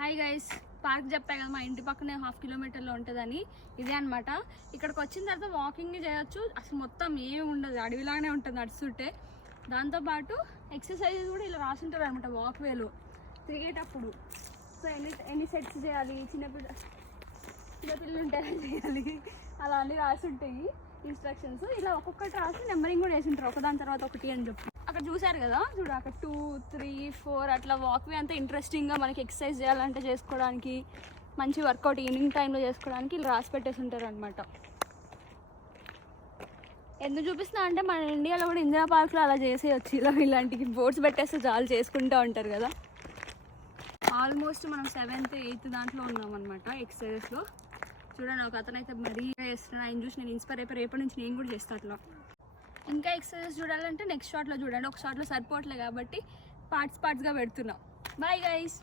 Hi guys, park చెప్పా కదా మా ఇంటి పక్కనే 1/2 కిలోమీటర్లో ఉంటుందని. ఇదే అనమాట. ఇక్కడికి వచ్చిన తర్వాత వాకింగ్ చేయొచ్చు, అసలు మొత్తం ఏమి ఉండదు, అడవిలానే ఉంటుంది నడుస్తుంటే. దాంతోపాటు ఎక్సర్సైజెస్ కూడా ఇలా రాసుంటారు అనమాట వాక్వేలో తిరిగేటప్పుడు. సో ఎన్ని సెట్స్ చేయాలి, చిన్నపిల్లలు ఉంటే చేయాలి, అలా అన్నీ రాసి ఉంటాయి ఇన్స్ట్రక్షన్స్. ఇలా ఒక్కొక్కటి రాసి నెంబరింగ్ కూడా వేసి ఉంటారు, ఒకదాని తర్వాత ఒకటి అని చెప్పి. అక్కడ చూసారు కదా, చూడు అక్కడ 2, 3, 4 అట్లా వాక్వే అంతా ఇంట్రెస్టింగ్గా మనకి ఎక్సర్సైజ్ చేయాలంటే చేసుకోవడానికి, మంచి వర్కౌట్ ఈవినింగ్ టైంలో చేసుకోవడానికి ఇలా రాసి పెట్టేసి ఉంటారు అనమాట. ఎందుకు చూపిస్తున్నా అంటే మన ఇండియాలో కూడా ఇందిరా పార్క్లో అలా చేసేయచ్చు. ఇలా ఇలాంటివి బోర్డ్స్ పెట్టేస్తే చాలు చేసుకుంటూ ఉంటారు కదా. ఆల్మోస్ట్ మనం 7th, 8th దాంట్లో ఉన్నాం అనమాట ఎక్సర్సైజెస్లో. చూడండి, ఒక అతను అయితే మరీ చేస్తున్నాడు, ఆయన చూసి నేను ఇన్స్పైర్ అయిపోయి రేపటి నుంచి నేను కూడా చేస్తాను అట్లా. ఇంకా ఎక్సర్సైజ్ చూడాలంటే నెక్స్ట్ షాట్లో చూడండి, ఒక షాట్లో సరిపోవట్లేదు కాబట్టి పార్ట్స్గా పెడుతున్నాం. Bye guys.